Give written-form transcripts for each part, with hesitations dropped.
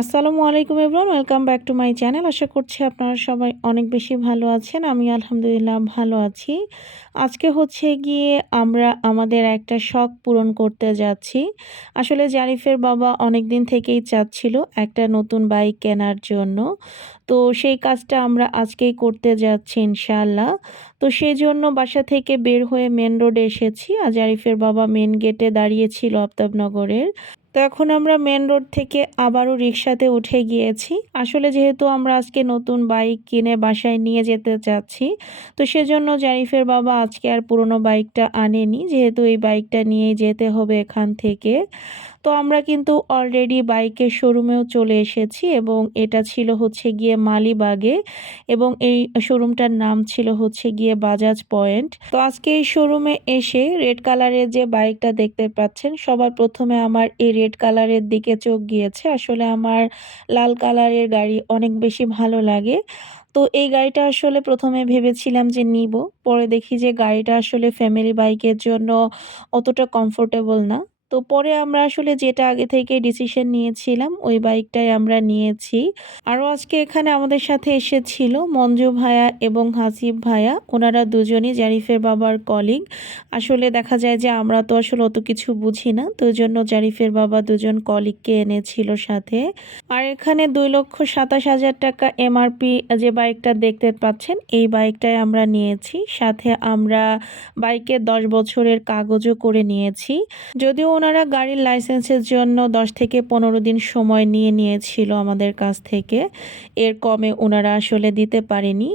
আসসালামু আলাইকুম everyone, welcome back to my channel. আশা করছি আপনারা সবাই অনেক বেশি ভালো আছেন। আমি আলহামদুলিল্লাহ ভালো আছি। আজকে হচ্ছে গিয়ে আমরা আমাদের একটা শখ পূরণ করতে যাচ্ছি। আসলে জারিফের বাবা অনেকদিন থেকেই চাচ্ছিল একটা নতুন বাইক কেনার জন্য। তো সেই কাজটা আমরা আজকেই করতে যাচ্ছি ইনশাআল্লাহ। তো সেজন্য বাসা থেকে বের হয়ে মেইন রোডে এসেছি। আর জারিফের বাবা মেইন গেটে দাঁড়িয়েছিল আফতাবনগরের। তো এখন আমরা মেন রোড থেকে আবারও রিক্সাতে উঠে গিয়েছি। আসলে যেহেতু আমরা আজকে নতুন বাইক কিনে বাসায় নিয়ে যেতে চাচ্ছি, তো সেজন্য জারিফের বাবা আজকে আর পুরনো বাইকটা আনেনি, যেহেতু এই বাইকটা নিয়েই যেতে হবে এখান থেকে। তো আমরা কিন্তু অলরেডি বাইকের শোরুমেও চলে এসেছি এবং এটা ছিল হচ্ছে গিয়ে মালিবাগে এবং এই শোরুমটার নাম ছিল হচ্ছে গিয়ে বাজাজ পয়েন্ট। তো আজকে এই শোরুমে এসে রেড কালারের যে বাইকটা দেখতে পাচ্ছেন, সবার প্রথমে আমার এই রেড কালারের দিকে চোখ গিয়েছে। আসলে আমার লাল কালারের গাড়ি অনেক বেশি ভালো লাগে। তো এই গাড়িটা আসলে প্রথমে ভেবেছিলাম যে নিব, পরে দেখি যে গাড়িটা আসলে ফ্যামিলি বাইকের জন্য অতটা কমফোর্টেবল না। তো পরে আমরা আসলে যেটা আগে থেকে ডিসিশন নিয়েছিলাম ওই বাইকটাই আমরা নিয়েছি। আরও আজকে এখানে আমাদের সাথে এসেছিল মঞ্জু ভাইয়া এবং হাসিব ভাইয়া। ওনারা দুজনই জারিফের বাবার কলিগ। আসলে দেখা যায় যে আমরা তো আসলে অত কিছু বুঝি না, তো ওই জন্য জারিফের বাবা দুজন কলিগকে এনেছিল সাথে। আর এখানে 2,27,000 টাকা এমআরপি যে বাইকটা দেখতে পাচ্ছেন, এই বাইকটাই আমরা নিয়েছি। সাথে আমরা বাইকের 10 বছরের কাগজও করে নিয়েছি। যদিও ওনারা গাড়ির লাইসেন্সের জন্য 10 থেকে 15 দিন সময় নিয়েছিল আমাদের কাছ থেকে। এর কমে ওনারা আসলে দিতে পারেনি।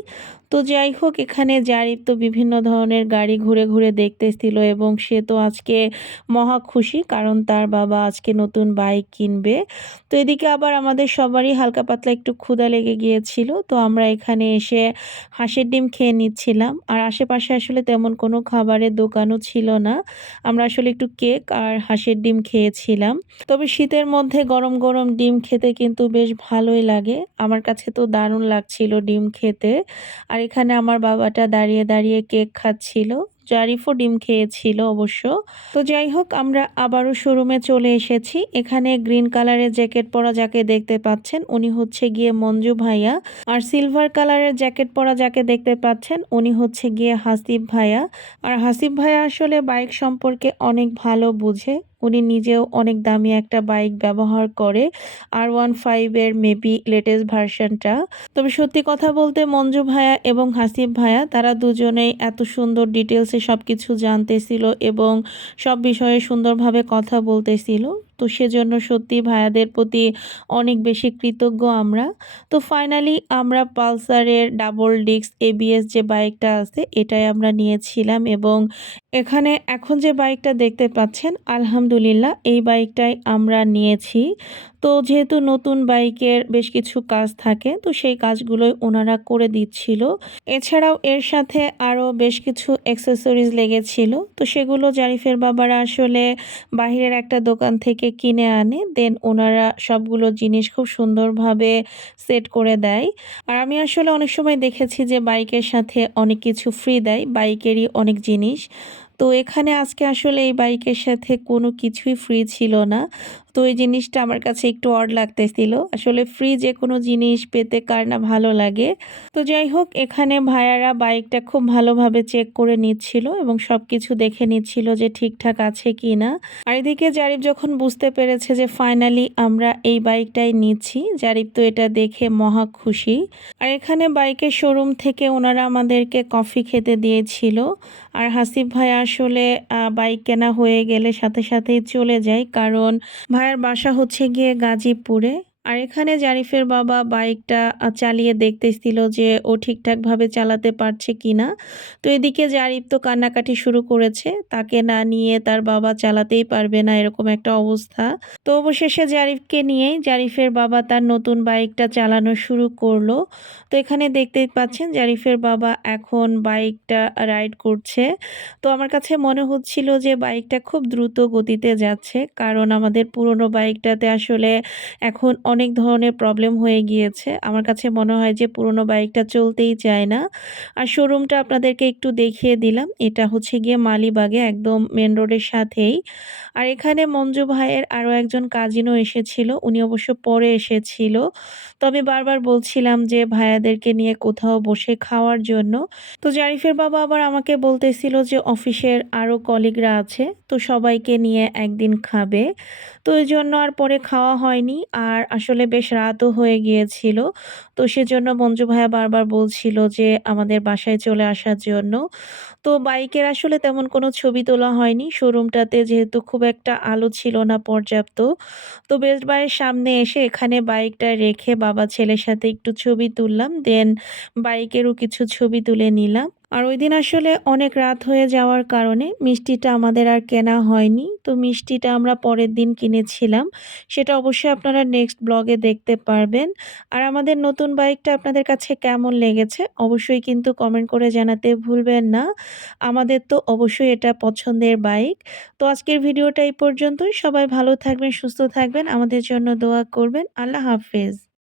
তো যাই হোক, এখানে জারিফ তো বিভিন্ন ধরনের গাড়ি ঘুরে ঘুরে দেখতেছিল এবং সে তো আজকে মহা খুশি, কারণ তার বাবা আজকে নতুন বাইক কিনবে। তো এদিকে আবার আমাদের সবারই হালকা পাতলা একটু ক্ষুধা লেগে গিয়েছিল। তো আমরা এখানে এসে হাঁসের ডিম খেয়ে নিচ্ছিলাম। আর আশেপাশে আসলে তেমন কোনো খাবারের দোকানও ছিল না। আমরা আসলে একটু কেক আর হাঁসের ডিম খেয়েছিলাম। তবে শীতের মধ্যে গরম গরম ডিম খেতে কিন্তু বেশ ভালোই লাগে। আমার কাছে তো দারুণ লাগছিল ডিম খেতে। আর এখানে আমার বাবাটা দাঁড়িয়ে দাঁড়িয়ে কেক খাচ্ছিল। জারিফও ডিম খেয়েছিল অবশ্য। তো যাই হোক, আমরা আবারও শোরুমে চলে এসেছি। এখানে গ্রিন কালারের জ্যাকেট পরা যাকে দেখতে পাচ্ছেন উনি হচ্ছে গিয়ে মঞ্জু ভাইয়া। আর সিলভার কালারের জ্যাকেট পরা যাকে দেখতে পাচ্ছেন উনি হচ্ছে গিয়ে হাসিব ভাইয়া। আর হাসিব ভাইয়া আসলে বাইক সম্পর্কে অনেক ভালো বুঝে। উনি নিজেও অনেক দামি একটা বাইক ব্যবহার করে, R15 এর মেবি লেটেস্ট ভার্সনটা। তবে সত্যি কথা বলতে মঞ্জু ভাইয়া এবং হাসিব ভাইয়া তারা দুজনেই এত সুন্দর ডিটেলসে সবকিছু জানতেছিল এবং সব বিষয়ে সুন্দরভাবে কথা বলতেছিল। তো সেজন্য সত্যি ভাইয়াদের প্রতি অনেক বেশি কৃতজ্ঞ আমরা। তো ফাইনালি আমরা পালসারের ডাবল ডিস্ক এবিএস যে বাইকটা আছে এটাই আমরা নিয়েছিলাম এবং এখানে এখন যে বাইকটা দেখতে পাচ্ছেন আলহামদুলিল্লাহ এই বাইকটাই আমরা নিয়েছি। তো যেহেতু নতুন বাইকের বেশ কিছু কাজ থাকে, তো সেই কাজগুলোই ওনারা করে দিচ্ছিল। এছাড়াও এর সাথে আরও বেশ কিছু অ্যাক্সেসরিজ লেগেছিল। তো সেগুলো জারিফের বাবারা আসলে বাহিরের একটা দোকান থেকে কিনে আনে, দেন ওনারা সবগুলো জিনিস খুব সুন্দরভাবে সেট করে দেয়। আর আমি আসলে অনেক সময় দেখেছি যে বাইকের সাথে অনেক কিছু ফ্রি দেয়, বাইকেরই অনেক জিনিস। তো এখানে আজকে আসলে এই বাইকের সাথে কোনো কিছুই ফ্রি ছিল না। তো এই জিনিসটা আমার কাছে একটু অড লাগতেছিল। আসলে ফ্রি যে কোনো জিনিস পেতে কার না ভালো লাগে। তো যাই হোক, এখানে ভাইয়ারা বাইকটা খুব ভালোভাবে চেক করে নিচ্ছিল এবং সবকিছু দেখে নিচ্ছিল যে ঠিকঠাক আছে কিনা। আর এদিকে জারিফ যখন বুঝতে পেরেছে যে ফাইনালি আমরা এই বাইকটাই নিচ্ছি, জারিফ তো এটা দেখে মহা খুশি। আর এখানে বাইকের শোরুম থেকে ওনারা আমাদেরকে কফি খেতে দিয়েছিল। আর হাসিব ভাই আসলে বাইক কেনা হয়ে গেলে সাথে সাথেই চলে যায়, কারণ ভাইয়ের বাসা হচ্ছে গিয়ে গাজীপুরে। আর এখানে জারিফের বাবা বাইকটা চালিয়ে দেখতেছিল যে ও ঠিকঠাকভাবে চালাতে পারছে কিনা। তো এদিকে জারিফ তো কান্নাকাটি শুরু করেছে, তাকে না নিয়ে তার বাবা চালাতেই পারবে না এরকম একটা অবস্থা। তো অবশেষে জারিফকে নিয়েই জারিফের বাবা তার নতুন বাইকটা চালানো শুরু করলো। তো এখানে দেখতেই পাচ্ছেন জারিফের বাবা এখন বাইকটা রাইড করছে। তো আমার কাছে মনে হচ্ছিল যে বাইকটা খুব দ্রুত গতিতে যাচ্ছে, কারণ আমাদের পুরনো বাইকটাতে আসলে এখন অনেক ধরনের প্রবলেম হয়ে গিয়েছে। আমার কাছে মনে হয় যে পুরনো বাইকটা চলতেই চায় না। আর শোরুমটা আপনাদেরকে একটু দেখিয়ে দিলাম। এটা হচ্ছে গিয়ে মালিবাগে একদম মেইন রোডের সাথেই। আর এখানে মঞ্জু ভাইয়ের আরও একজন কাজিনও এসেছিল। উনি অবশ্য পরে এসেছিল। তো আমি বারবার বলছিলাম যে ভাইয়াদেরকে নিয়ে কোথাও বসে খাওয়ার জন্য। তো জারিফের বাবা আবার আমাকে বলতেছিল যে অফিসের আরও কলিগরা আছে, তো সবাইকে নিয়ে একদিন খাবে। তো এজন্য আর পরে খাওয়া হয়নি। আর আসলে বেশ রাতও হয়ে গিয়েছিল। তো সেজন্য মঞ্জু ভাইয়া বারবার বলছিল যে আমাদের বাসায় চলে আসার জন্য। তো বাইকের আসলে তেমন কোনো ছবি তোলা হয়নি। শোরুমটাতে যেহেতু খুব একটা আলো ছিল না পর্যাপ্ত। তো বেস্ট বাইয়ের সামনে এসে এখানে বাইকটা রেখে বাবা ছেলের সাথে একটু ছবি তুললাম। দেন বাইকেরও কিছু ছবি তুলে নিলাম। আর ঐদিন আসলে অনেক রাত হয়ে যাওয়ার কারণে মিষ্টিটা আমাদের আর কেনা হয়নি। তো মিষ্টিটা আমরা পরের দিন কিনেছিলাম। সেটা অবশ্যই আপনারা নেক্সট ব্লগে দেখতে পারবেন। আর আমাদের নতুন বাইকটা আপনাদের কাছে কেমন লেগেছে অবশ্যই কিন্তু কমেন্ট করে জানাতে ভুলবেন না। আমাদের তো অবশ্যই এটা পছন্দের বাইক। তো আজকের ভিডিওটা এই পর্যন্তই। সবাই ভালো থাকবেন, সুস্থ থাকবেন। আমাদের জন্য দোয়া করবেন। আল্লাহ হাফেজ।